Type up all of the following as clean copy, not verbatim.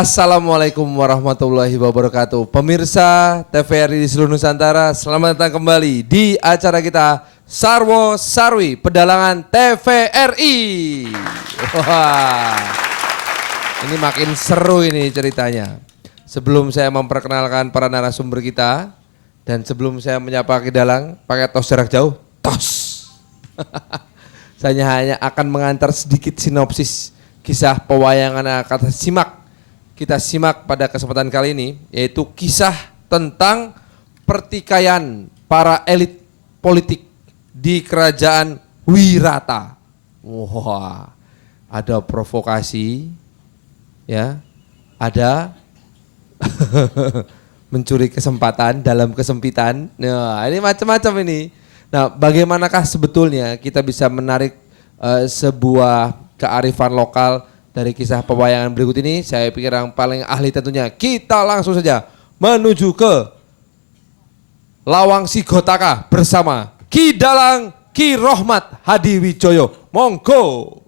Assalamualaikum warahmatullahi wabarakatuh. Pemirsa TVRI di seluruh Nusantara, selamat datang kembali di acara kita Sarwo Sarwi Pedalangan TVRI. Wah, ini makin seru ini ceritanya. Sebelum saya memperkenalkan para narasumber kita dan sebelum saya menyapa Kidalang pakai tos jarak jauh, tos. Saya hanya akan mengantar sedikit sinopsis kisah pewayangan yang akan kita simak pada kesempatan kali ini, yaitu kisah tentang pertikaian para elit politik di kerajaan Wirata. Wah, ada provokasi, ya, ada mencuri kesempatan dalam kesempitan. Nah, ini macam-macam ini. Nah, bagaimanakah sebetulnya kita bisa menarik sebuah kearifan lokal dari kisah pewayangan berikut ini? Saya pikir yang paling ahli tentunya kita langsung saja menuju ke Lawang Sigotaka bersama Kidalang Ki Rohmat Hadiwijoyo. Monggo.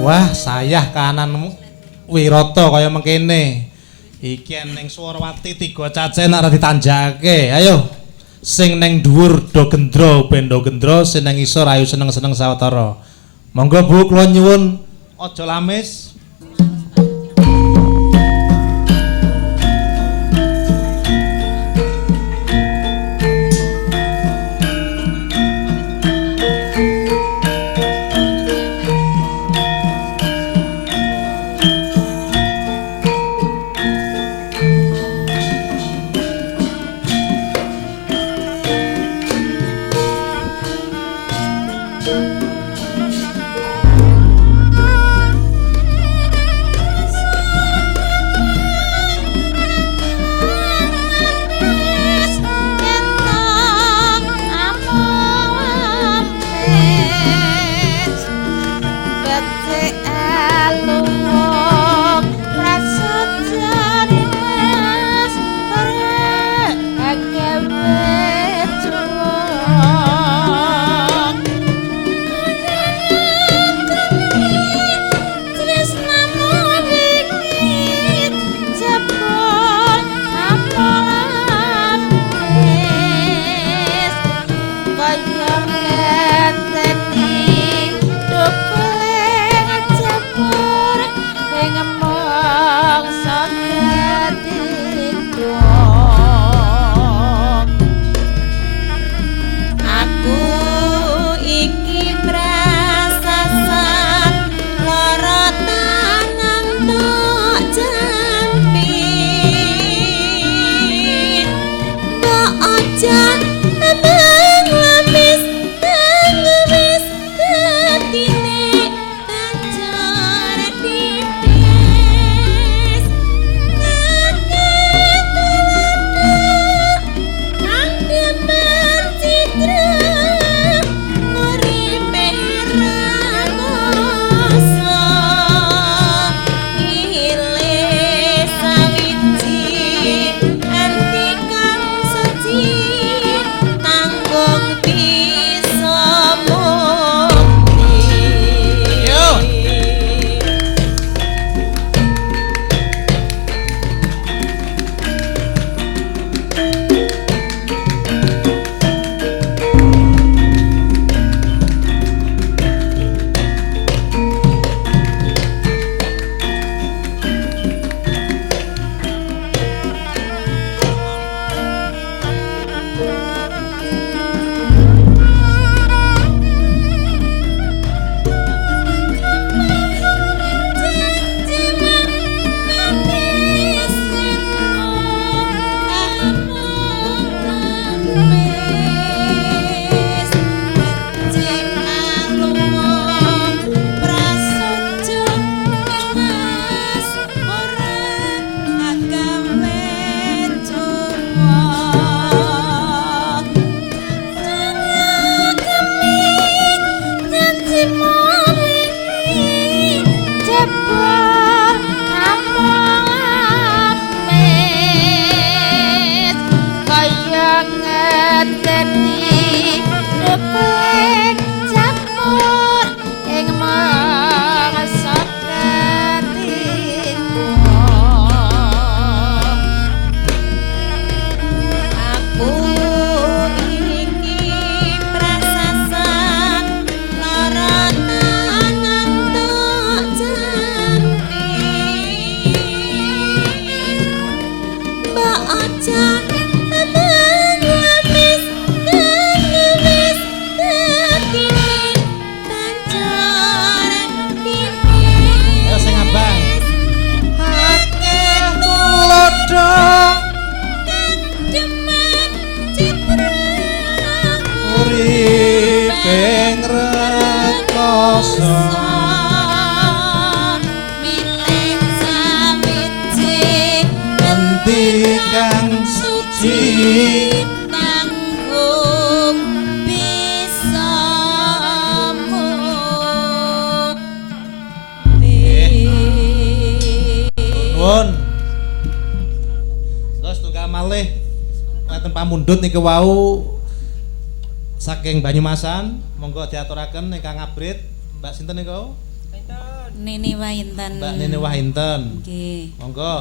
Wah, sayah kananmu Wirata kaya mengkene. Iki eneng Swarawati 3 cacen arep ditanjake. Ayo. Sing neng dhuwur do gendro ben do gendro, sing neng isor ayo seneng-seneng sawetara. Monggo Bu kula nyuwun aja lamis. Pamundhut niki wau saking Banyumasan, monggo diaturaken ingkang ngabrit Mbak sinten niku? Sinten? Nini Wahinten. Mbak Nini Wahinten. Nggih. Monggo.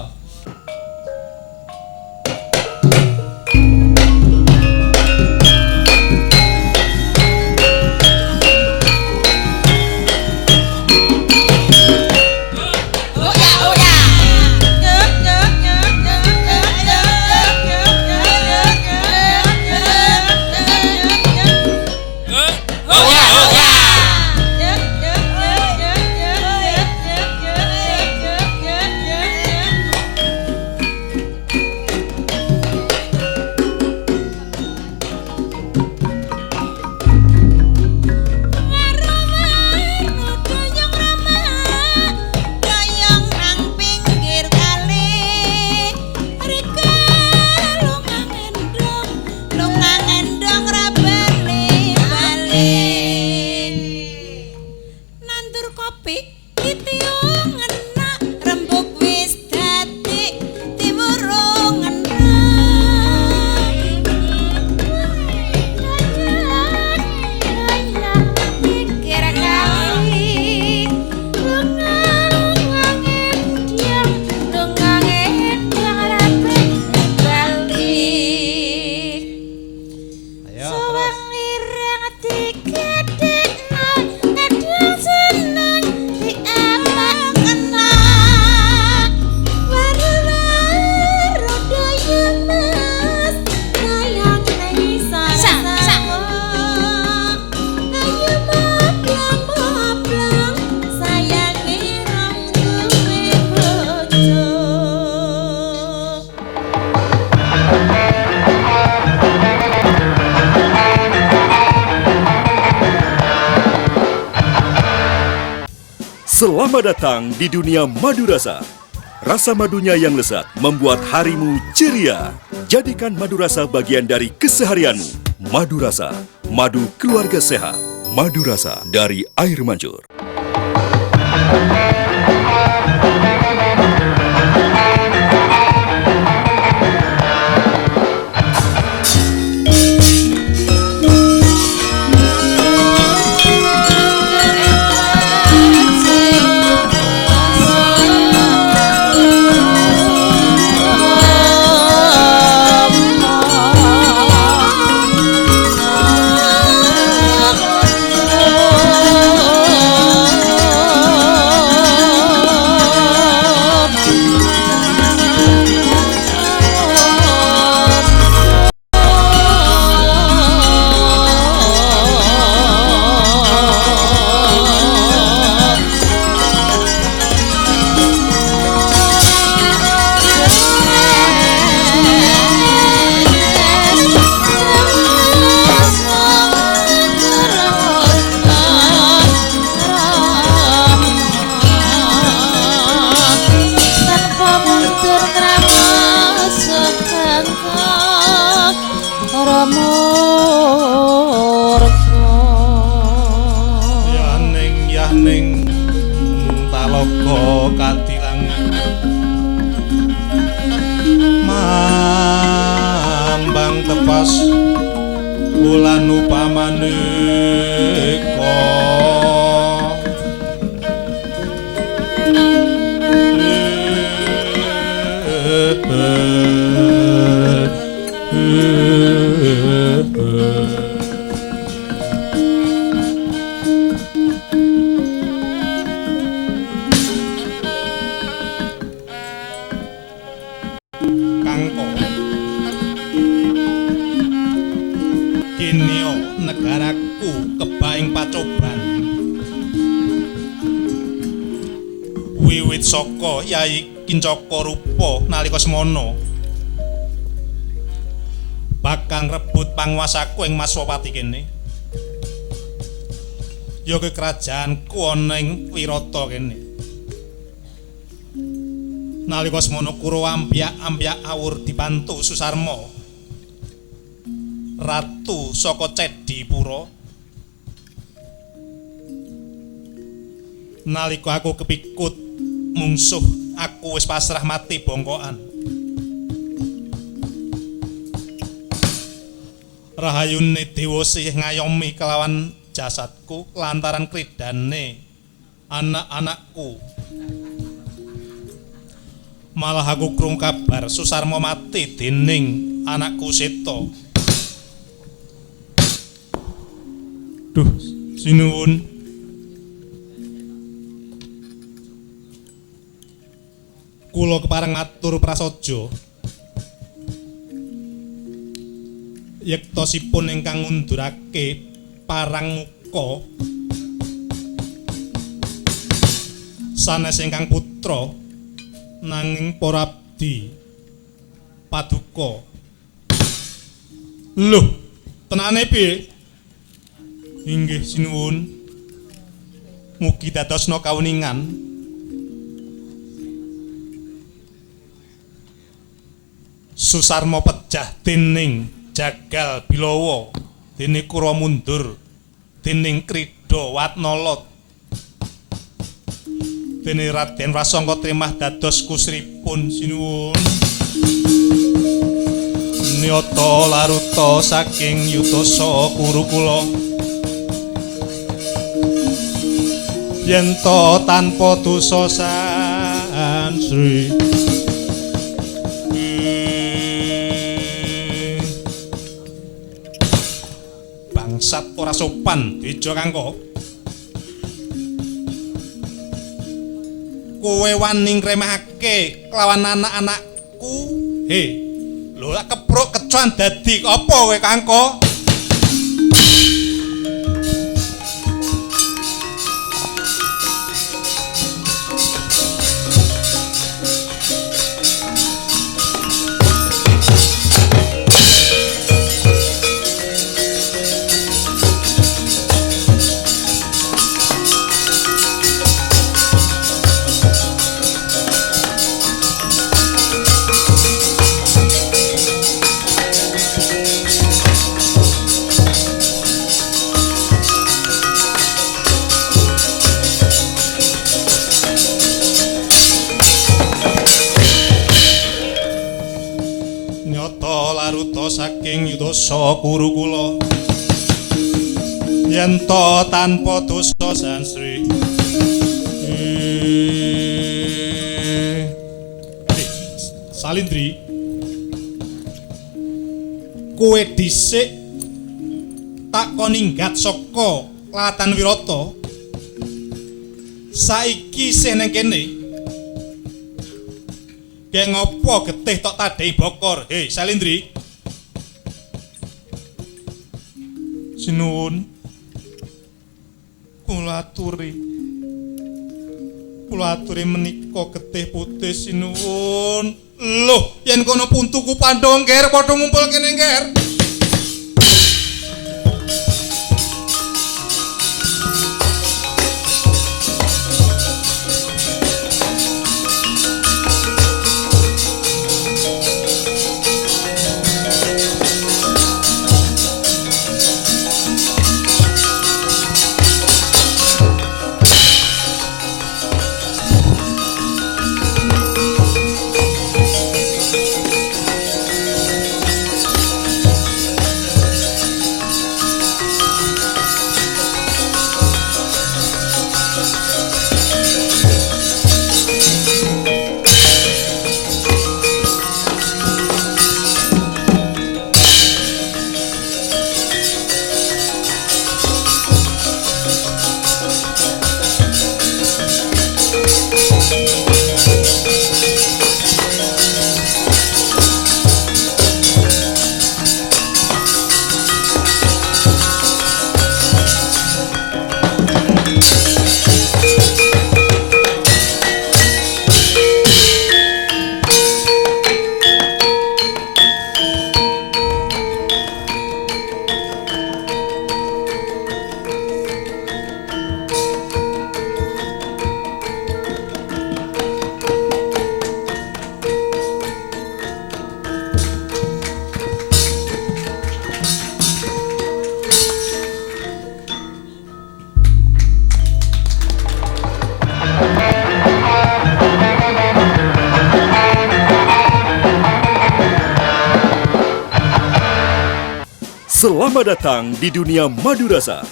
Selamat datang di dunia madu rasa. Rasa madunya yang lezat membuat harimu ceria. Jadikan madu rasa bagian dari keseharianmu. Madu rasa, madu keluarga sehat. Madu rasa dari Air Mancur. Yaning talaga kadilangan mambang tepas wulan upamaneka Kinio negaraku kebaing pacoban wiwit saka Yai Kincaka Rupa nalika semana bakang rebut panguasaku ing Maswapati kene ya kerajaanku ana ing Wirata kene nalika semana Kurawa ambyak awur dibantu Susarma Ratu saka Cedhipura nalika aku kepikut mungsuh aku wis pasrah mati bongkokan rahayune dewa sih ngayomi kelawan jasadku lantaran kridane anak-anakku. Malah aku krung kabar Susarmo mati dening anakku Seto. Duh, sinuwun. Kula kepareng matur prasaja. Yektosipun ingkang ngundurake parang muka sanes ingkang putra nanging para abdi paduka. Lho, tenane piye? Inggih sinuwun. Mugi dadosna kawuningan. Susarmo pejah dening Jagal Bilawa, dening Kura mundur, dening Krida Watnala, dening Raden Wasangka trimah dados kusripun sinuwun. Nyata laruta saking Yudasa Kurukula. Yen to tanpa dosa sansri. Bangsat ora sopan Beja Kangka. Kowe wani ngremehake kelawan anak-anakku. He, lho lak kepruk kecuan dadi apa kowe Kangka? Saking Yudasa Kurukula. Yen to tanpa dosa sansri. Salindri, kowe dhisik tak kon ninggat saka Klatan Wirata. Saiki isih nang kene. Kaya ngopo getih tok tadhing bokor. Hei Salindri. Sinuwun. Kula aturi menika getih putih sinuwun. Loh, yen kono puntuku Pandhawa ngger padha ngumpul kene ngger. Selamat datang di dunia Madurasa.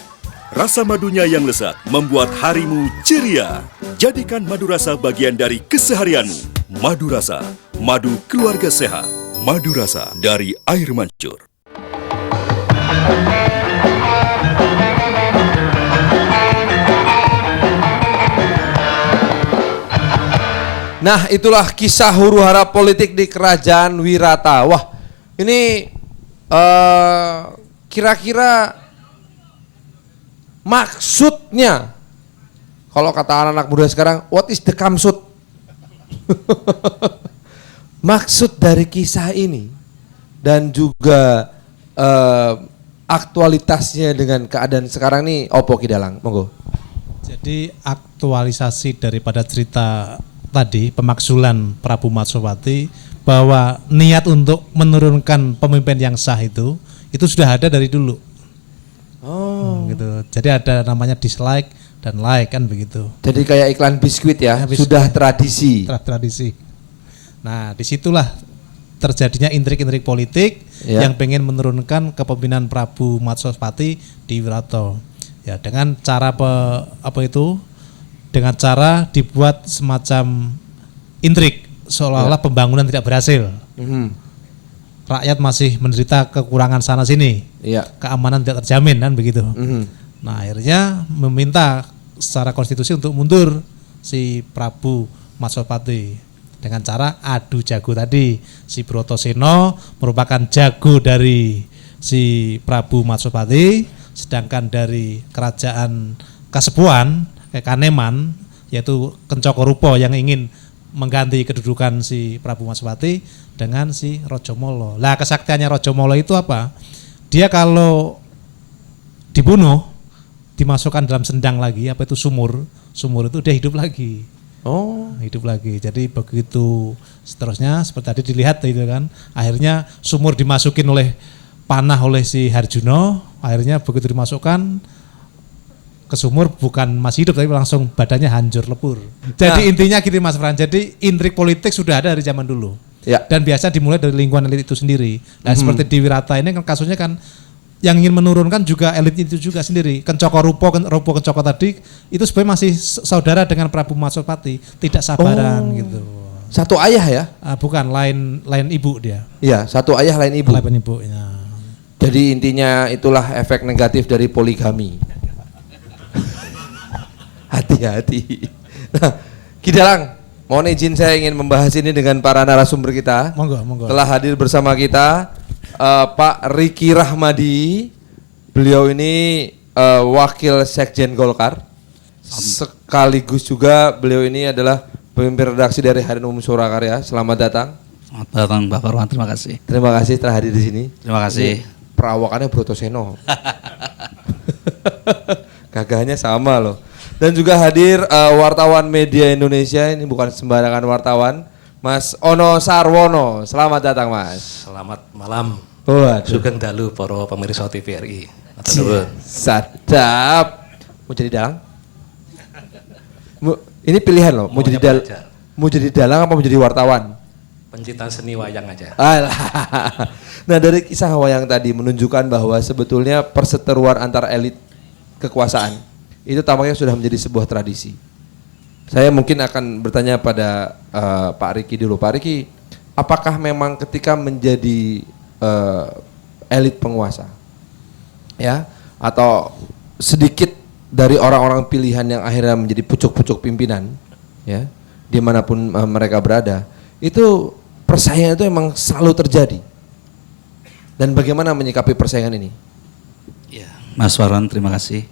Rasa madunya yang lezat membuat harimu ceria. Jadikan madu rasa bagian dari keseharianmu. Madu rasa, madu keluarga sehat. Madu rasa dari air mancur. Nah, itulah kisah huru-hara politik di Kerajaan Wirata. Wah, ini kira-kira maksudnya, kalau kata anak-anak muda sekarang, what is the kamsud? Maksud dari kisah ini dan juga aktualitasnya dengan keadaan sekarang nih, opo Ki Dalang, monggo. Jadi aktualisasi daripada cerita tadi, pemakzulan Prabu Matsopati bahwa niat untuk menurunkan pemimpin yang sah itu sudah ada dari dulu. Oh, gitu. Jadi ada namanya dislike dan like kan begitu. Jadi kayak iklan biskuit ya, biskuit. Sudah tradisi. Tradisi. Nah, disitulah terjadinya intrik-intrik politik yang pengen menurunkan kepemimpinan Prabu Matsopati di Wirata. Ya, dengan cara dengan cara dibuat semacam intrik seolah-olah pembangunan tidak berhasil. Rakyat masih menderita kekurangan sana sini, keamanan tidak terjamin kan begitu. Nah, akhirnya meminta secara konstitusi untuk mundur si Prabu Matsopati dengan cara adu jago tadi. Si Brotoseno merupakan jago dari si Prabu Matsopati, sedangkan dari kerajaan Kasepuhan, Kaneman, yaitu Kencokorupa yang ingin mengganti kedudukan si Prabu Matsopati dengan si Rajamala. Lah kesaktiannya Rajamala itu apa? Dia kalau dibunuh dimasukkan dalam sendang lagi, apa itu sumur itu dia hidup lagi. Oh, hidup lagi. Jadi begitu seterusnya seperti tadi dilihat itu kan. Akhirnya sumur dimasukin panah oleh si Harjuna, akhirnya begitu dimasukkan ke sumur bukan masih hidup tapi langsung badannya hancur lebur. Jadi intinya gitu Mas Fran. Jadi intrik politik sudah ada dari zaman dulu. Ya. Dan biasa dimulai dari lingkungan elit itu sendiri. Nah, seperti di Wirata ini kan kasusnya kan yang ingin menurunkan juga elit itu juga sendiri. Ropo Kencoko tadi itu sebenarnya masih saudara dengan Prabu Matsopati, tidak sabaran gitu. Satu ayah ya? Bukan, lain ibu dia. Iya, satu ayah lain ibu. Lain ibu ya. Jadi intinya itulah efek negatif dari poligami. Hati-hati. Nah, Ki Dalang, mohon izin saya ingin membahas ini dengan para narasumber kita. Monggo. Telah hadir bersama kita Pak Riki Rahmadi. Beliau ini wakil Sekjen Golkar. Sekaligus juga beliau ini adalah pemimpin redaksi dari Harian Umum Surakarya. Selamat datang. Selamat datang Pak Farwan, terima kasih. Terima kasih telah hadir di sini. Terima kasih. Ini perawakannya Brotoseno. Gagahnya sama loh. Dan juga hadir wartawan media Indonesia, ini bukan sembarangan wartawan, Mas Ono Sarwono. Selamat datang Mas. Selamat malam. Sugeng dalu para pemirsa TVRI. Sadap. Mau jadi dalang? Ini pilihan loh, mau jadi dalang apa mau jadi wartawan? Pencinta seni wayang aja. Alah. Nah, dari kisah wayang tadi menunjukkan bahwa sebetulnya perseteruan antar elit kekuasaan itu tampaknya sudah menjadi sebuah tradisi. Saya mungkin akan bertanya pada Pak Riki dulu. Pak Riki, apakah memang ketika menjadi elit penguasa, ya, atau sedikit dari orang-orang pilihan yang akhirnya menjadi pucuk-pucuk pimpinan, ya, dimanapun mereka berada, itu persaingan itu emang selalu terjadi. Dan bagaimana menyikapi persaingan ini? Ya, Mas Farhan, terima kasih.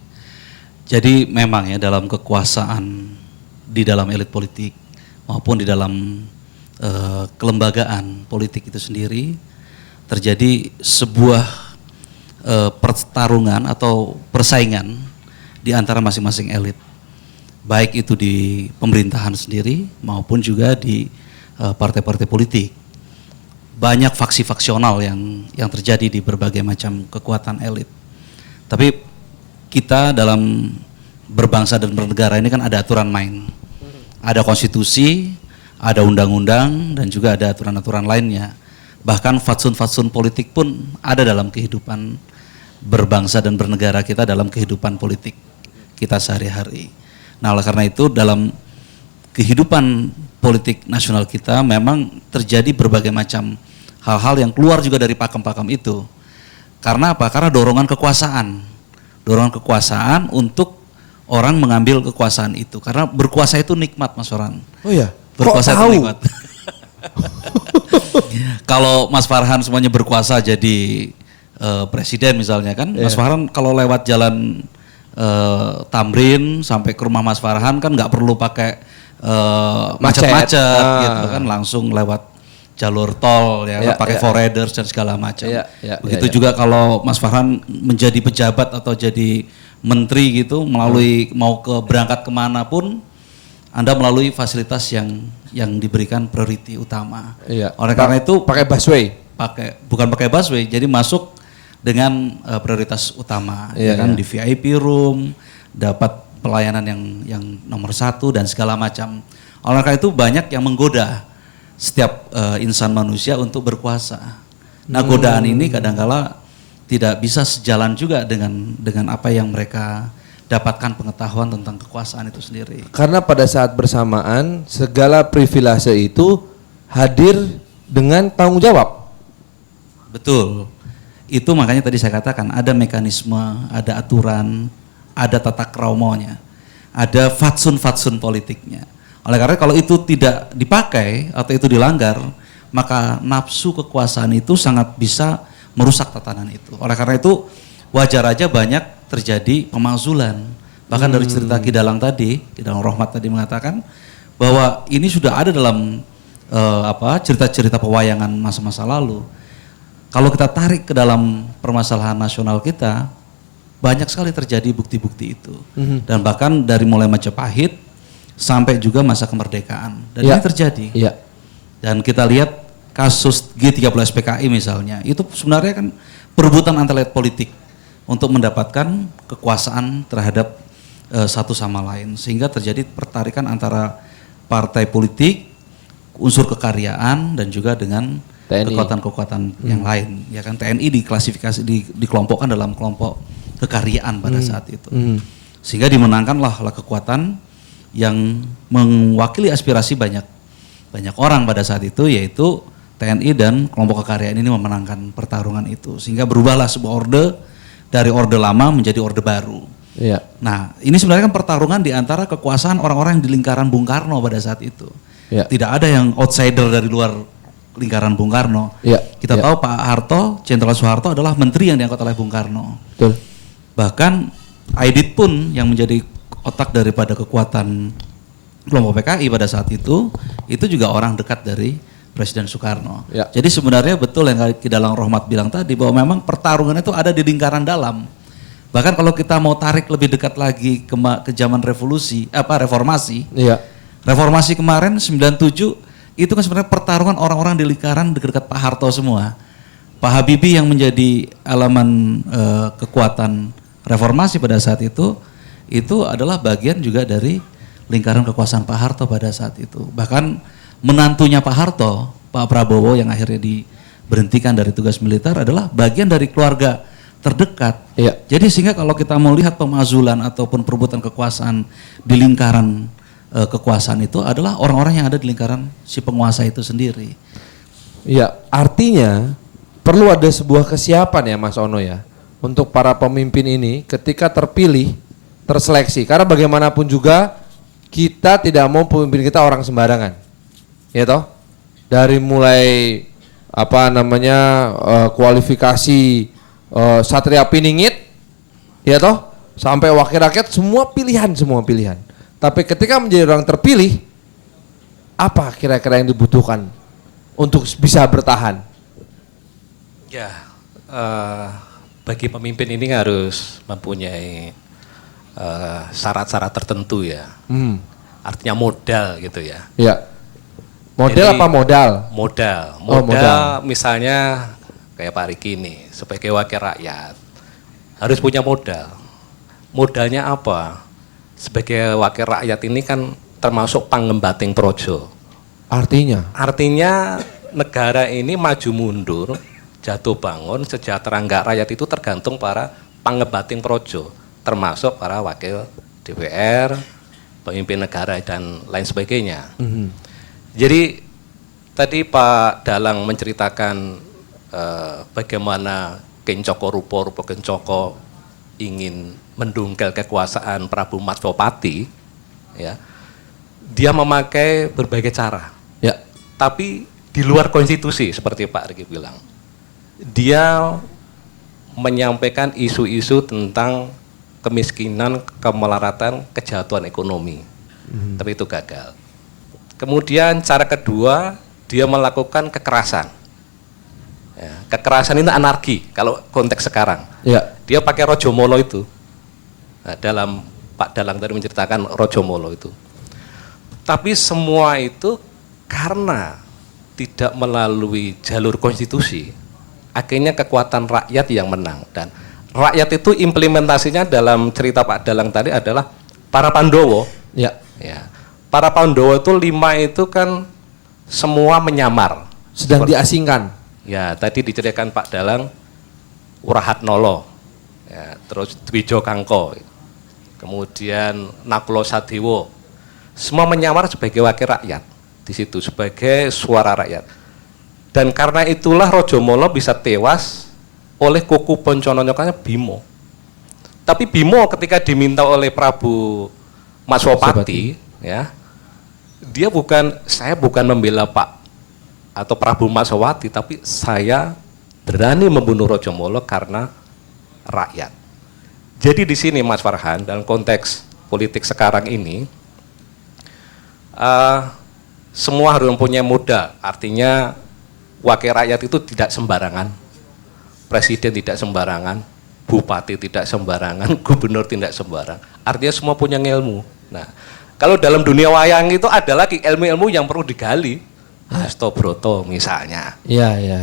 Jadi memang ya dalam kekuasaan di dalam elit politik maupun di dalam kelembagaan politik itu sendiri terjadi sebuah pertarungan atau persaingan di antara masing-masing elit. Baik itu di pemerintahan sendiri maupun juga di partai-partai politik. Banyak faksi faksional yang terjadi di berbagai macam kekuatan elit. Tapi kita dalam berbangsa dan bernegara ini kan ada aturan main. Ada konstitusi, ada undang-undang, dan juga ada aturan-aturan lainnya. Bahkan fatsun-fatsun politik pun ada dalam kehidupan berbangsa dan bernegara kita dalam kehidupan politik kita sehari-hari. Nah, oleh karena itu dalam kehidupan politik nasional kita memang terjadi berbagai macam hal-hal yang keluar juga dari pakem-pakem itu. Karena apa? Karena dorongan kekuasaan untuk orang mengambil kekuasaan itu. Karena berkuasa itu nikmat, Mas Farhan. Oh iya. Berkuasa Kok tahu? itu nikmat. Kalau Mas Farhan semuanya berkuasa jadi presiden misalnya kan, Mas Farhan kalau lewat jalan Tamrin sampai ke rumah Mas Farhan kan nggak perlu pakai macet-macet gitu kan, langsung lewat jalur tol ya, pakai forwarders dan segala macam. Begitu juga kalau Mas Farhan menjadi pejabat atau jadi menteri gitu, melalui mau berangkat kemana pun, Anda melalui fasilitas yang diberikan priority utama. Oleh karena itu pakai busway. Bukan pakai busway, jadi masuk dengan prioritas utama, ya kan, di VIP room, dapat pelayanan yang nomor 1 dan segala macam. Oleh karena itu banyak yang menggoda setiap insan manusia untuk berkuasa. Nah, godaan ini kadangkala tidak bisa sejalan juga dengan apa yang mereka dapatkan pengetahuan tentang kekuasaan itu sendiri. Karena pada saat bersamaan segala privilege itu hadir dengan tanggung jawab. Betul. Itu makanya tadi saya katakan ada mekanisme, ada aturan, ada tata kromonya, ada fatsun-fatsun politiknya. Oleh karena kalau itu tidak dipakai atau itu dilanggar, maka nafsu kekuasaan itu sangat bisa merusak tatanan itu. Oleh karena itu wajar aja banyak terjadi pemakzulan. Bahkan dari cerita Ki Dalang tadi, Ki Dalang Rohmat tadi mengatakan bahwa ini sudah ada dalam cerita-cerita pewayangan masa-masa lalu. Kalau kita tarik ke dalam permasalahan nasional kita, banyak sekali terjadi bukti-bukti itu. Dan bahkan dari mulai Majapahit sampai juga masa kemerdekaan. Dan ini terjadi. Dan kita lihat kasus G30 SPKI misalnya, itu sebenarnya kan perebutan antara elit politik untuk mendapatkan kekuasaan terhadap satu sama lain. Sehingga terjadi pertarikan antara partai politik, unsur kekaryaan, dan juga dengan kekuatan-kekuatan yang lain, ya kan. TNI diklasifikasi dikelompokkan dalam kelompok kekaryaan pada saat itu, sehingga dimenangkanlah kekuatan yang mewakili aspirasi banyak orang pada saat itu, yaitu TNI dan kelompok kekaryaan ini memenangkan pertarungan itu, sehingga berubahlah sebuah orde dari orde lama menjadi orde baru. Nah, ini sebenarnya kan pertarungan di antara kekuasaan orang-orang yang di lingkaran Bung Karno pada saat itu. Tidak ada yang outsider dari luar lingkaran Bung Karno. Kita tahu Pak Harto, Jenderal Soeharto adalah menteri yang diangkat oleh Bung Karno. Bahkan Aidit pun yang menjadi otak daripada kekuatan kelompok PKI pada saat itu juga orang dekat dari Presiden Soekarno. Jadi sebenarnya betul yang Ki Dalang Rohmat bilang tadi, bahwa memang pertarungan itu ada di lingkaran dalam. Bahkan kalau kita mau tarik lebih dekat lagi ke zaman reformasi. Reformasi kemarin 97 itu kan sebenarnya pertarungan orang-orang di lingkaran dekat Pak Harto semua. Pak Habibie yang menjadi elemen kekuatan reformasi pada saat itu adalah bagian juga dari lingkaran kekuasaan Pak Harto pada saat itu. Bahkan menantunya Pak Harto, Pak Prabowo yang akhirnya diberhentikan dari tugas militer adalah bagian dari keluarga terdekat. Jadi sehingga kalau kita mau lihat pemakzulan ataupun perebutan kekuasaan di lingkaran kekuasaan itu adalah orang-orang yang ada di lingkaran si penguasa itu sendiri. Artinya perlu ada sebuah kesiapan ya Mas Ono ya, untuk para pemimpin ini ketika terpilih, terseleksi. Karena bagaimanapun juga kita tidak mau pemimpin kita orang sembarangan. Ya toh? Dari mulai kualifikasi Satria Piningit, ya toh, sampai wakil rakyat, semua pilihan. Tapi ketika menjadi orang terpilih, apa kira-kira yang dibutuhkan untuk bisa bertahan? Bagi pemimpin ini harus mempunyai syarat-syarat tertentu ya. Artinya modal gitu ya. Model ini, apa modal? Modal misalnya kayak Pak Riki ini sebagai wakil rakyat harus punya modal. Modalnya apa? Sebagai wakil rakyat ini kan termasuk pangembating projo. Artinya? Artinya negara ini maju mundur jatuh bangun, sejahtera enggak rakyat itu tergantung para pangebating projo, termasuk para wakil DPR, pemimpin negara dan lain sebagainya. Jadi tadi Pak Dalang menceritakan bagaimana Kencoko Rupo Kencoko ingin mendungkel kekuasaan Prabu Matsopati, ya. Dia memakai berbagai cara. Ya. Tapi di luar konstitusi seperti Pak Riki bilang. Dia menyampaikan isu-isu tentang kemiskinan, kemelaratan, kejahatan ekonomi. Tapi itu gagal. Kemudian cara kedua, dia melakukan kekerasan. Ya, kekerasan itu anarki kalau konteks sekarang. Ya. Dia pakai Rojomolo itu. Nah, dalam Pak Dalang tadi menceritakan Rojomolo itu. Tapi semua itu karena tidak melalui jalur konstitusi, akhirnya kekuatan rakyat yang menang. Dan rakyat itu implementasinya dalam cerita Pak Dalang tadi adalah para Pandowo. Ya. Ya. Para Pandowo itu 5 itu kan semua menyamar. Sedang diasingkan. Ya, tadi diceritakan Pak Dalang Urahatnolo, ya, terus Dwijo Kangko, kemudian Nakulo Sadewo, semua menyamar sebagai wakil rakyat di situ, sebagai suara rakyat. Dan karena itulah Rojomolo bisa tewas oleh kuku Poncononyokannya Bimo. Tapi Bimo ketika diminta oleh Prabu Matsopati, ya, saya bukan membela Pak atau Prabu Matsopati, tapi saya berani membunuh Rojomolo karena rakyat. Jadi di sini Mas Farhan, dalam konteks politik sekarang ini, semua harus mempunyai modal. Artinya wakil rakyat itu tidak sembarangan, presiden tidak sembarangan, bupati tidak sembarangan, gubernur tidak sembarang. Artinya semua punya ilmu. Nah, kalau dalam dunia wayang itu ada lagi ilmu-ilmu yang perlu digali. Hasto Broto misalnya,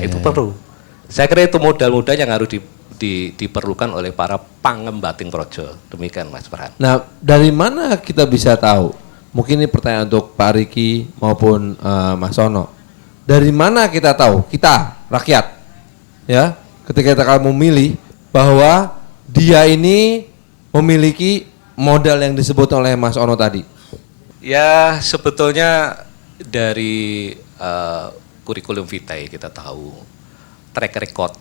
itu perlu. Saya kira itu modal-modal yang harus diperlukan oleh para pangembating projo. Demikian Mas Farhan. Nah, dari mana kita bisa tahu? Mungkin ini pertanyaan untuk Pak Riki maupun Mas Sono. Dari mana kita tahu, kita rakyat, ya, ketika kita akan memilih bahwa dia ini memiliki modal yang disebut oleh Mas Ono tadi? Ya, sebetulnya dari kurikulum vitae kita tahu, track record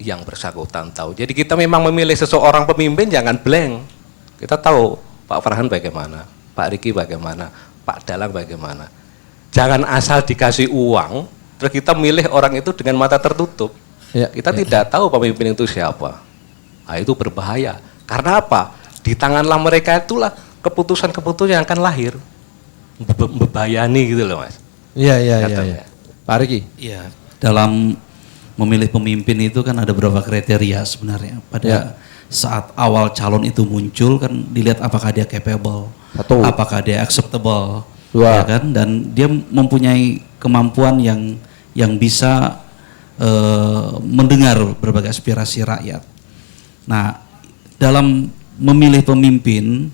yang bersangkutan tahu. Jadi kita memang memilih seseorang pemimpin jangan blank. Kita tahu Pak Farhan bagaimana, Pak Riki bagaimana, Pak Dalang bagaimana. Jangan asal dikasih uang, terus kita milih orang itu dengan mata tertutup. Ya, kita tidak tahu pemimpin itu siapa. Nah, itu berbahaya. Karena apa? Di tanganlah mereka itulah keputusan-keputusan yang akan lahir. Membayani gitu loh Mas. Iya. Pak Riki? Iya, dalam memilih pemimpin itu kan ada beberapa kriteria sebenarnya. Pada saat awal calon itu muncul kan dilihat apakah dia capable, apakah dia acceptable, ya kan? Dan dia mempunyai kemampuan yang bisa mendengar berbagai aspirasi rakyat. Nah, dalam memilih pemimpin,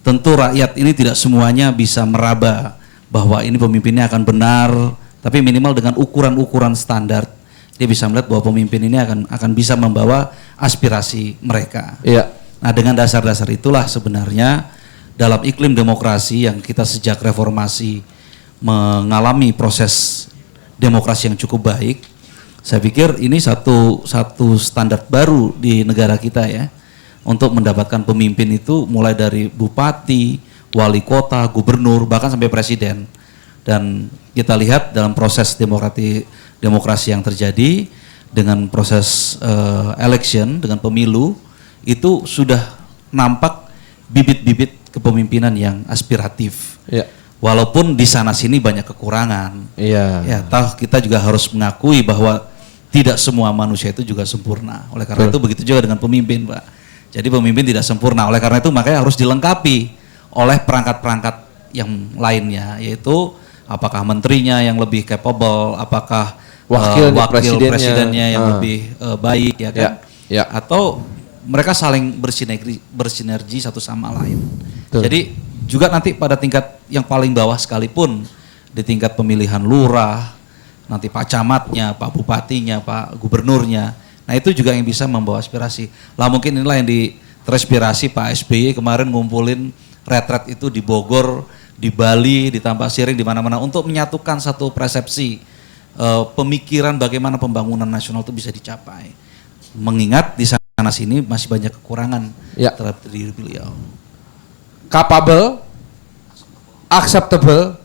tentu rakyat ini tidak semuanya bisa meraba bahwa ini pemimpinnya akan benar, tapi minimal dengan ukuran-ukuran standar dia bisa melihat bahwa pemimpin ini akan bisa membawa aspirasi mereka. Iya. Nah, dengan dasar-dasar itulah sebenarnya dalam iklim demokrasi yang kita sejak reformasi mengalami proses demokrasi yang cukup baik, saya pikir ini satu standar baru di negara kita ya, untuk mendapatkan pemimpin itu mulai dari bupati, wali kota, gubernur, bahkan sampai presiden. Dan kita lihat dalam proses demokrasi yang terjadi dengan proses election, dengan pemilu, itu sudah nampak bibit-bibit kepemimpinan yang aspiratif. Ya. Walaupun di sana sini banyak kekurangan. Iya. Ya, toh kita juga harus mengakui bahwa tidak semua manusia itu juga sempurna. Oleh karena itu begitu juga dengan pemimpin, Pak. Jadi pemimpin tidak sempurna. Oleh karena itu makanya harus dilengkapi oleh perangkat-perangkat yang lainnya, yaitu apakah menterinya yang lebih capable, apakah wakil presidennya yang lebih baik, ya kan? Ya. Atau mereka saling bersinergi satu sama lain. Betul. Jadi juga nanti pada tingkat yang paling bawah sekalipun, di tingkat pemilihan lurah, nanti Pak Camatnya, Pak Bupatinya, Pak Gubernurnya. Nah itu juga yang bisa membawa aspirasi. Lah mungkin inilah yang terinspirasi Pak SBY kemarin ngumpulin retret itu di Bogor, di Bali, di Tambak Siring, di mana-mana untuk menyatukan satu persepsi pemikiran bagaimana pembangunan nasional itu bisa dicapai. Mengingat di sana sini masih banyak kekurangan terhadap diri beliau. Capable, acceptable,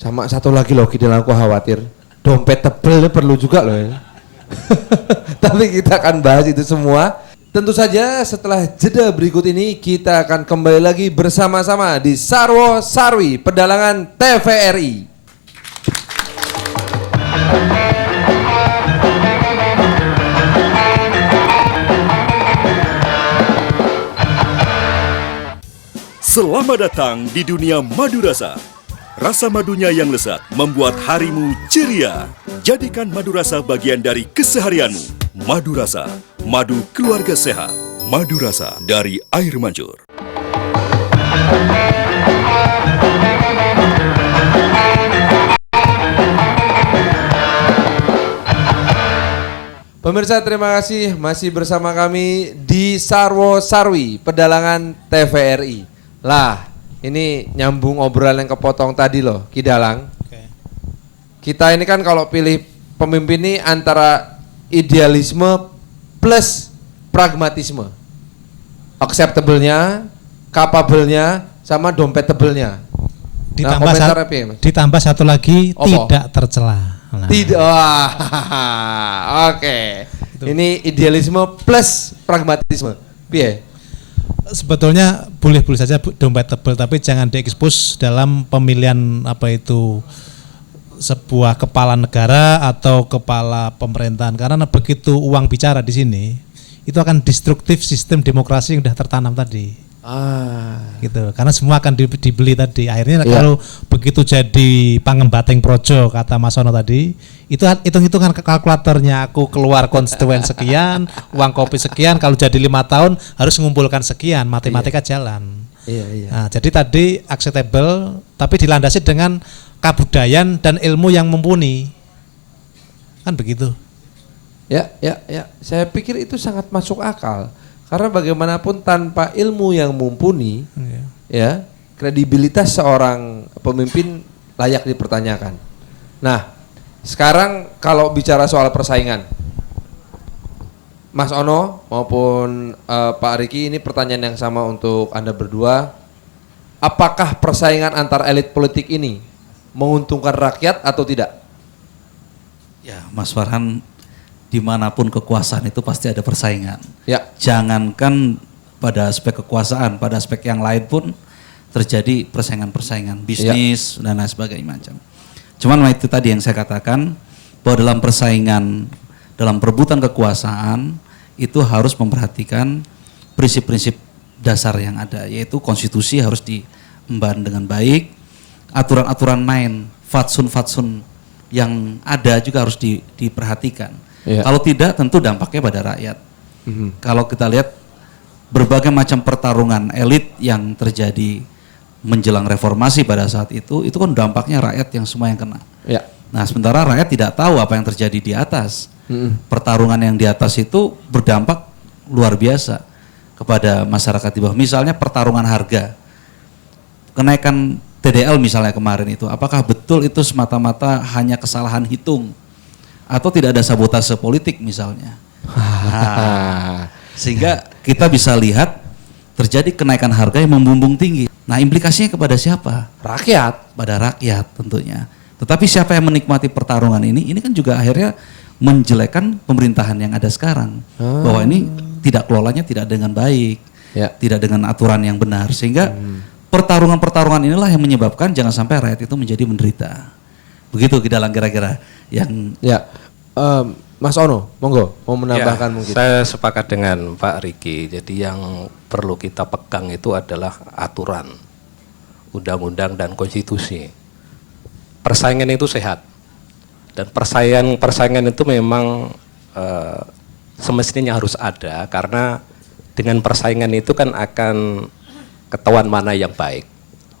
sama satu lagi loh Kidalang, aku khawatir dompet tebel perlu juga loh ya. Tapi kita akan bahas itu semua. Tentu saja setelah jeda berikut ini kita akan kembali lagi bersama-sama di Sarwo Sarwi Pedalangan TVRI. Selamat datang di dunia madu rasa. Rasa madunya yang lezat membuat harimu ceria. Jadikan madu rasa bagian dari keseharianmu. Madu rasa, madu keluarga sehat. Madu rasa dari air mancur. Pemirsa, terima kasih masih bersama kami di Sarwo Sarwi Pedalangan TVRI. Lah, ini nyambung obrolan yang kepotong tadi loh, Kidalang. Kita ini kan kalau pilih pemimpin ini antara idealisme plus pragmatisme. Acceptable-nya, capable-nya, sama dompetable-nya. Ditambah, ditambah satu lagi, tidak tercela. Nah. Tidak, wah, oke. Ini idealisme plus pragmatisme. Piye? Sebetulnya boleh-boleh saja dompet tebal, tapi jangan diekspos dalam pemilihan apa itu sebuah kepala negara atau kepala pemerintahan, karena begitu uang bicara di sini itu akan destruktif sistem demokrasi yang sudah tertanam tadi. Gitu, karena semua akan dibeli tadi. Akhirnya kalau begitu jadi pangembateng projo kata Mas Ono tadi, itu hitung-hitungan kalkulatornya, aku keluar konstituen sekian, uang kopi sekian, kalau jadi 5 tahun harus mengumpulkan sekian, matematika jalan. Nah, jadi tadi acceptable tapi dilandasi dengan kabudayaan dan ilmu yang mumpuni. Kan begitu. Ya. Saya pikir itu sangat masuk akal. Karena bagaimanapun tanpa ilmu yang mumpuni, ya, kredibilitas seorang pemimpin layak dipertanyakan. Nah, sekarang kalau bicara soal persaingan, Mas Ono maupun Pak Riki, ini pertanyaan yang sama untuk Anda berdua. Apakah persaingan antar elit politik ini menguntungkan rakyat atau tidak? Ya, Mas Farhan, dimanapun kekuasaan itu pasti ada persaingan. Ya. Jangankan pada aspek kekuasaan, pada aspek yang lain pun terjadi persaingan-persaingan bisnis dan lain sebagainya macam. Cuman itu tadi yang saya katakan, bahwa dalam persaingan, dalam perebutan kekuasaan itu harus memperhatikan prinsip-prinsip dasar yang ada, yaitu konstitusi harus diemban dengan baik, aturan-aturan main, fatsun-fatsun yang ada juga harus diperhatikan. Kalau tidak tentu dampaknya pada rakyat. Kalau kita lihat berbagai macam pertarungan elit yang terjadi menjelang reformasi pada saat itu kan dampaknya rakyat yang semua yang kena. Nah, sementara rakyat tidak tahu apa yang terjadi di atas. Pertarungan yang di atas itu berdampak luar biasa kepada masyarakat di bawah. Misalnya pertarungan harga. Kenaikan TDL misalnya kemarin itu, apakah betul itu semata-mata hanya kesalahan hitung? Atau tidak ada sabotase politik misalnya. Nah, sehingga kita bisa lihat terjadi kenaikan harga yang membumbung tinggi. Nah, implikasinya kepada siapa? Rakyat. Pada rakyat tentunya. Tetapi siapa yang menikmati pertarungan ini kan juga akhirnya menjelekkan pemerintahan yang ada sekarang. Bahwa ini kelolanya tidak dengan baik, tidak dengan aturan yang benar. Sehingga pertarungan-pertarungan inilah yang menyebabkan jangan sampai rakyat itu menjadi menderita. Begitu Kidalang kira-kira yang Mas Ono, monggo mau menambahkan mungkin. Saya sepakat dengan Pak Riki. Jadi yang perlu kita pegang itu adalah aturan, undang-undang dan konstitusi. Persaingan itu sehat dan persaingan itu memang semestinya harus ada, karena dengan persaingan itu kan akan ketahuan mana yang baik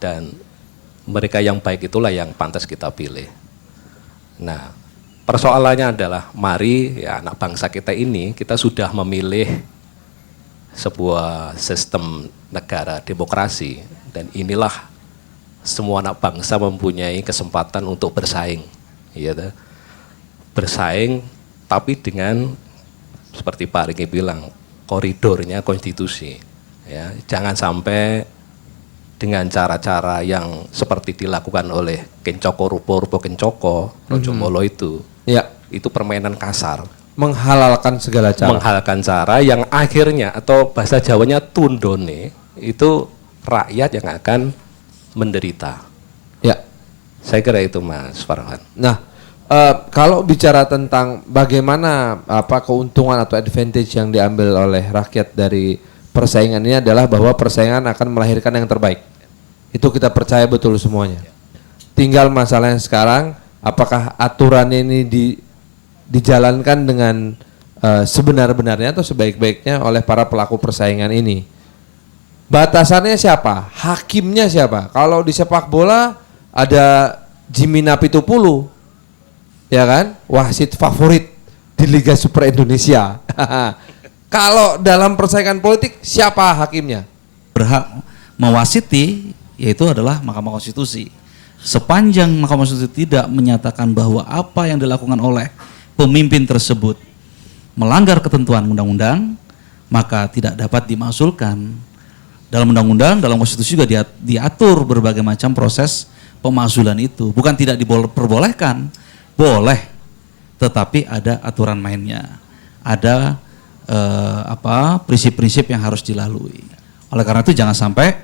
dan mereka yang baik itulah yang pantas kita pilih. Nah, persoalannya adalah mari ya anak bangsa kita ini kita sudah memilih sebuah sistem negara demokrasi dan inilah semua anak bangsa mempunyai kesempatan untuk bersaing, ya, bersaing tapi dengan seperti Pak Riki bilang koridornya konstitusi, ya, jangan sampai dengan cara-cara yang seperti dilakukan oleh Kencoko Rupo Kencoko, Rojo Molo itu permainan kasar. Menghalalkan segala cara. Menghalalkan cara yang akhirnya atau bahasa Jawanya tundone itu rakyat yang akan menderita. Ya. Saya kira itu Mas Farhan. Nah, kalau bicara tentang bagaimana keuntungan atau advantage yang diambil oleh rakyat dari persaingan ini adalah bahwa persaingan akan melahirkan yang terbaik. Itu kita percaya betul semuanya. Tinggal masalahnya sekarang, apakah aturan ini dijalankan dengan sebenar-benarnya atau sebaik-baiknya oleh para pelaku persaingan ini. Batasannya siapa? Hakimnya siapa? Kalau di sepak bola ada Jimmy Napitupulu, ya kan? Wasit favorit di Liga Super Indonesia. Kalau dalam persaingan politik siapa hakimnya? Berhak mewasiti yaitu adalah Mahkamah Konstitusi. Sepanjang Mahkamah Konstitusi tidak menyatakan bahwa apa yang dilakukan oleh pemimpin tersebut melanggar ketentuan undang-undang, maka tidak dapat dimakzulkan. Dalam undang-undang, dalam konstitusi juga diatur berbagai macam proses pemakzulan itu. Bukan tidak diperbolehkan, boleh, tetapi ada aturan mainnya. Ada prinsip-prinsip yang harus dilalui. Oleh karena itu jangan sampai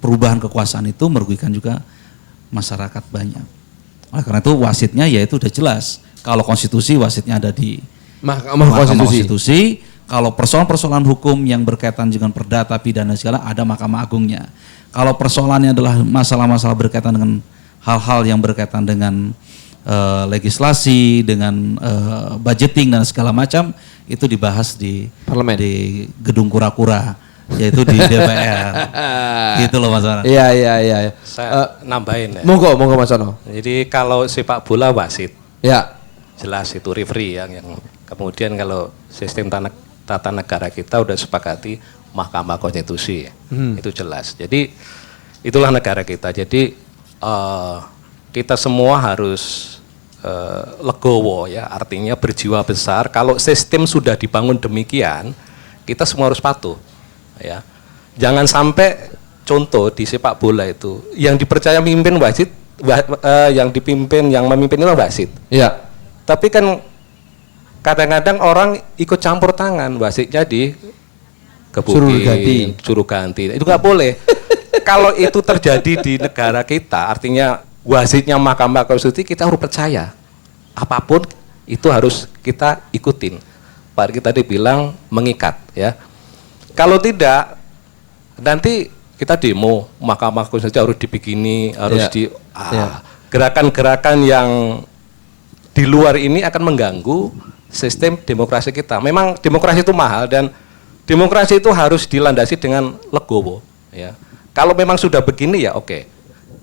perubahan kekuasaan itu merugikan juga masyarakat banyak. Oleh karena itu wasitnya yaitu udah jelas. Kalau konstitusi wasitnya ada di Mahkamah Konstitusi. Kalau persoalan-persoalan hukum yang berkaitan dengan perdata, pidana segala ada Mahkamah Agungnya. Kalau persoalannya adalah masalah-masalah berkaitan dengan hal-hal yang berkaitan dengan legislasi, dengan budgeting dan segala macam itu dibahas di Parlemen, di gedung kura-kura, yaitu di DPR. Gitu loh Mas Ana. Iya. Saya nambahin ya. Monggo Mas Ono. Jadi kalau sepak bola wasit, Ya. jelas itu referee yang kemudian kalau sistem tata negara kita udah sepakati Mahkamah Konstitusi, itu jelas. Jadi itulah negara kita. Jadi kita semua harus legowo ya, artinya berjiwa besar. Kalau sistem sudah dibangun demikian, kita semua harus patuh. Ya, jangan sampai contoh di sepak bola itu yang dipercaya memimpin wasit, yang memimpin itu wasit. Iya. Tapi kan kadang-kadang orang ikut campur tangan, wasitnya dikebukin, suruh ganti. Itu nggak boleh. Kalau itu terjadi di negara kita, artinya wasitnya Mahkamah Konstitusi, kita harus percaya. Apapun itu harus kita ikutin. Pak Riki tadi bilang mengikat, ya. Kalau tidak, nanti kita demo, Mahkamah Konstitusi harus dibikini, harus gerakan-gerakan yang di luar ini akan mengganggu sistem demokrasi kita. Memang demokrasi itu mahal dan demokrasi itu harus dilandasi dengan legowo. Ya. Kalau memang sudah begini ya oke.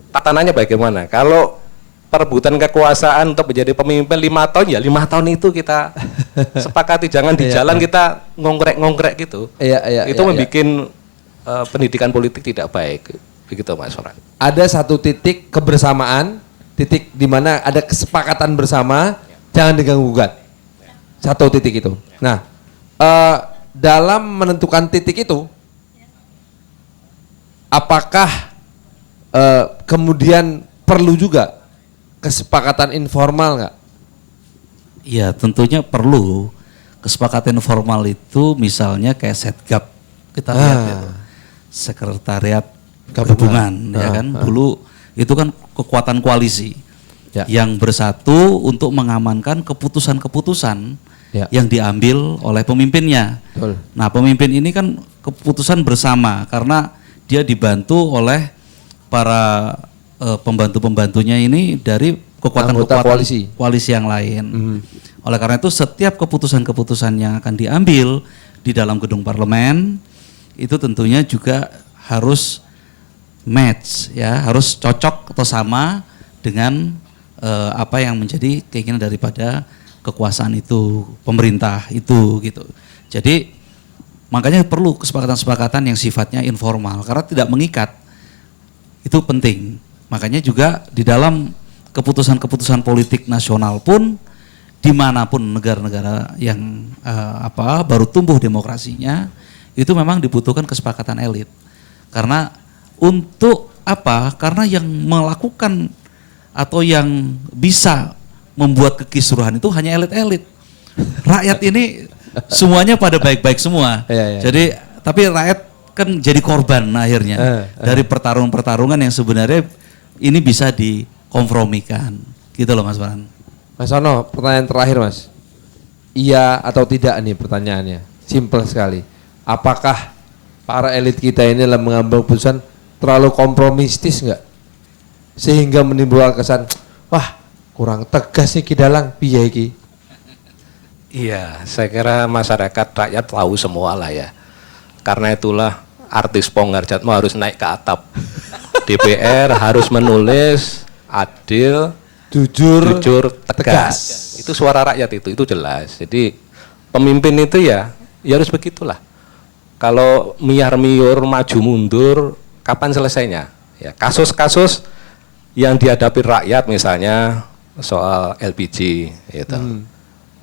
Tatanannya bagaimana? Kalau perebutan kekuasaan untuk menjadi pemimpin 5 tahun ya 5 tahun itu kita sepakati. Jangan di jalan kita ngongkrek gitu. Itu membuat pendidikan politik tidak baik. Begitu Mas Farhan. Ada satu titik kebersamaan, titik di mana ada kesepakatan bersama, jangan diganggu-gugat. Satu titik itu. Nah, dalam menentukan titik itu, apakah kemudian perlu juga kesepakatan informal nggak? Iya, tentunya perlu. Kesepakatan informal itu misalnya kayak Setgab, kita lihat itu. Sekretariat Gabungan, ya kan? Dulu itu kan kekuatan koalisi yang bersatu untuk mengamankan keputusan-keputusan yang diambil oleh pemimpinnya. Betul. Nah, pemimpin ini kan keputusan bersama karena dia dibantu oleh para pembantu-pembantunya ini dari kekuatan-kekuatan koalisi yang lain. Oleh karena itu setiap keputusan-keputusan yang akan diambil di dalam gedung parlemen itu tentunya juga harus match ya, harus cocok atau sama dengan apa yang menjadi keinginan daripada kekuasaan itu, pemerintah itu gitu. Jadi makanya perlu kesepakatan-kesepakatan yang sifatnya informal karena tidak mengikat. Itu penting. Makanya juga di dalam keputusan-keputusan politik nasional pun dimanapun negara-negara yang baru tumbuh demokrasinya itu memang dibutuhkan kesepakatan elit. Karena untuk apa? Karena yang melakukan atau yang bisa membuat kekisruhan itu hanya elit-elit. Rakyat ini semuanya pada baik-baik semua. Jadi tapi rakyat kan jadi korban akhirnya dari pertarungan-pertarungan yang sebenarnya ini bisa dikompromikan. Gitu loh Mas Farhan. Mas Ono, pertanyaan terakhir Mas. Iya atau tidak nih pertanyaannya? Simpel sekali. Apakah para elit kita ini dalam mengambil keputusan terlalu kompromistis enggak? Sehingga menimbulkan kesan, wah kurang tegas nih Kidalang, piye iki? Iya, saya kira masyarakat rakyat tahu semua lah ya. Karena itulah artis Ponggarjatmo harus naik ke atap. DPR harus menulis adil, jujur, tegas. Itu suara rakyat itu jelas. Jadi pemimpin itu ya harus begitulah. Kalau miar-miur, maju mundur, kapan selesainya? Ya, kasus-kasus yang dihadapi rakyat misalnya soal LPG gitu.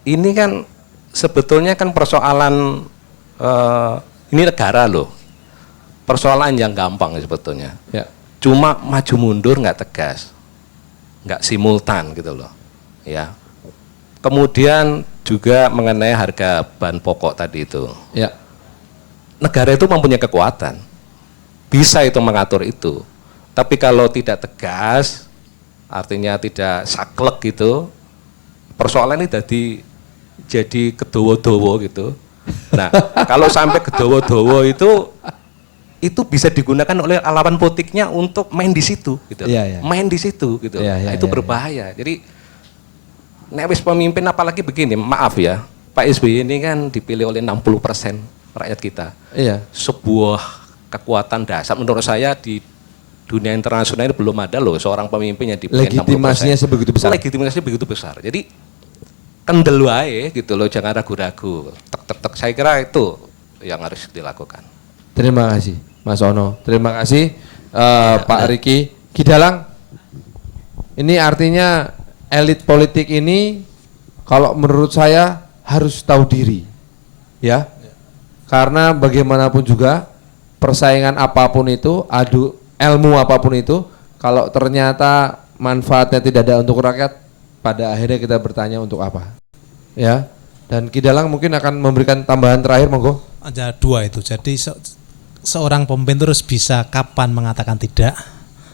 Ini kan sebetulnya kan persoalan ini negara loh. Persoalan yang gampang sebetulnya. Ya. Cuma maju mundur nggak tegas. Nggak simultan gitu loh. Ya. Kemudian juga mengenai harga bahan pokok tadi itu. Ya. Negara itu mempunyai kekuatan. Bisa itu mengatur itu. Tapi kalau tidak tegas, artinya tidak saklek gitu, persoalan ini jadi kedowo-dowo gitu. Nah, kalau sampai kedowo-dowo itu bisa digunakan oleh lawan politiknya untuk main di situ gitu. Main di situ gitu. Itu berbahaya. Jadi nek wis pemimpin apalagi begini, maaf ya, Pak SBY ini kan dipilih oleh 60% rakyat kita. Sebuah kekuatan dasar menurut saya di dunia internasional ini belum ada loh seorang pemimpin yang dipilih 60%. Legitimasinya sebegitu besar. Legitimasinya begitu besar. Jadi kendel wae gitu loh, jangan ragu-ragu. Tek. Saya kira itu yang harus dilakukan. Terima kasih Mas Ono. Terima kasih Pak Riki. Kidalang, ini artinya elit politik ini kalau menurut saya harus tahu diri. Ya. Karena bagaimanapun juga persaingan apapun itu, adu ilmu apapun itu, kalau ternyata manfaatnya tidak ada untuk rakyat, pada akhirnya kita bertanya untuk apa. Ya. Dan Kidalang mungkin akan memberikan tambahan terakhir, monggo. Ada dua itu. Jadi seorang pemimpin terus bisa kapan mengatakan tidak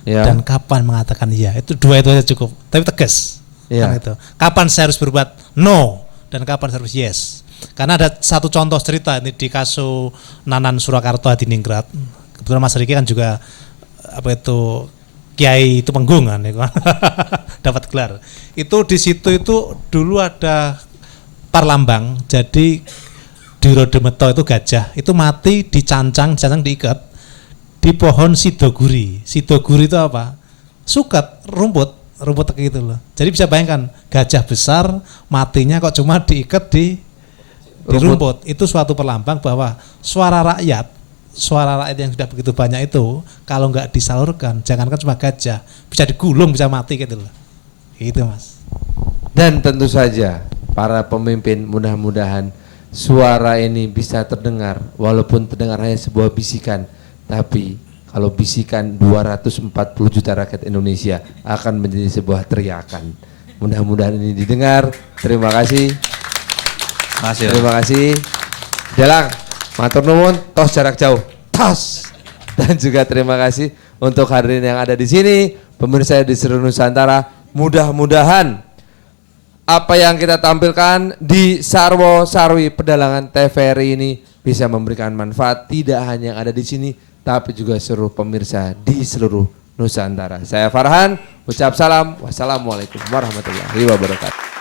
dan kapan mengatakan iya. Itu dua itu aja cukup. Tapi tegas. Kan itu. Kapan saya harus berbuat no dan kapan saya harus yes. Karena ada satu contoh cerita ini di kasus Nanan Surakarta di Ningrat. Kebetulan Mas Riki kan juga Kiai itu Penggungan ya kan. Dapat gelar. Itu di situ itu dulu ada Parlambang. Jadi di Rodemeto itu gajah itu mati dicancang diikat di pohon sidoguri. Sidoguri itu apa? Suket, rumput gitu loh. Jadi bisa bayangkan gajah besar matinya kok cuma diikat di rumput. Itu suatu perlambang bahwa suara rakyat yang sudah begitu banyak itu kalau nggak disalurkan, jangankan cuma gajah, bisa digulung, bisa mati gitu loh. Itu Mas. Dan tentu saja para pemimpin mudah-mudahan suara ini bisa terdengar, walaupun terdengar hanya sebuah bisikan, tapi kalau bisikan 240 juta rakyat Indonesia akan menjadi sebuah teriakan. Mudah-mudahan ini didengar. Terima kasih. Terima kasih. Dalang, matur nuwun, tos jarak jauh, tos. Dan juga terima kasih untuk hadirin yang ada di sini, pemirsa di seluruh Nusantara. Mudah-mudahan apa yang kita tampilkan di Sarwo Sarwi Pedalangan TVRI ini bisa memberikan manfaat tidak hanya yang ada di sini, tapi juga seluruh pemirsa di seluruh Nusantara. Saya Farhan, ucap salam. Wassalamualaikum warahmatullahi wabarakatuh.